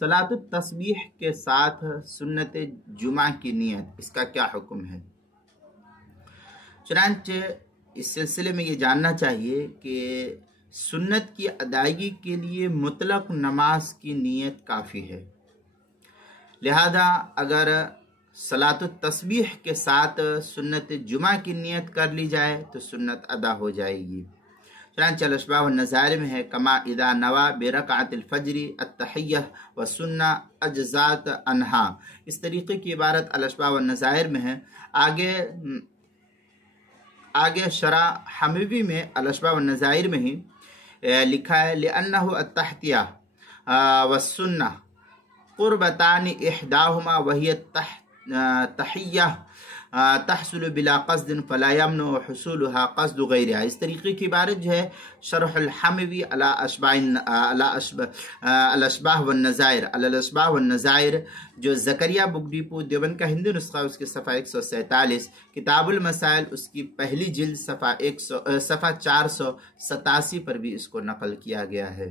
صلاۃ التسبیح کے ساتھ سنت جمعہ کی نیت، اس کا کیا حکم ہے؟ چنانچہ اس سلسلے میں یہ جاننا چاہیے کہ سنت کی ادائیگی کے لیے مطلق نماز کی نیت کافی ہے، لہذا اگر صلاۃ التسبیح کے ساتھ سنت جمعہ کی نیت کر لی جائے تو سنت ادا ہو جائے گی۔ چنانچہ الاشباح والنظائر میں ہے کما اذا نوا برکعت الفجر التحیہ والسنہ اجزات عنہا، اس طریقے کی عبارت الاشباح والنظائر میں ہے۔ آگے شرح حموی میں الاشباح والنظائر میں ہی لکھا ہے لأنہ التحتیہ والسنہ قربتان احداہما وہی تحیہ تحصل بلا قصد فلا يمنع حصولها قصد غیرها، اس طریقے کی عبارت جو ہے شرح الحموی الاشباح والنظائر جو زکریا بک ڈیپو دیوبند کا ہندی نسخہ اس کے صفحہ 147، کتاب المسائل اس کی پہلی جلد صفحہ 487 پر بھی اس کو نقل کیا گیا ہے۔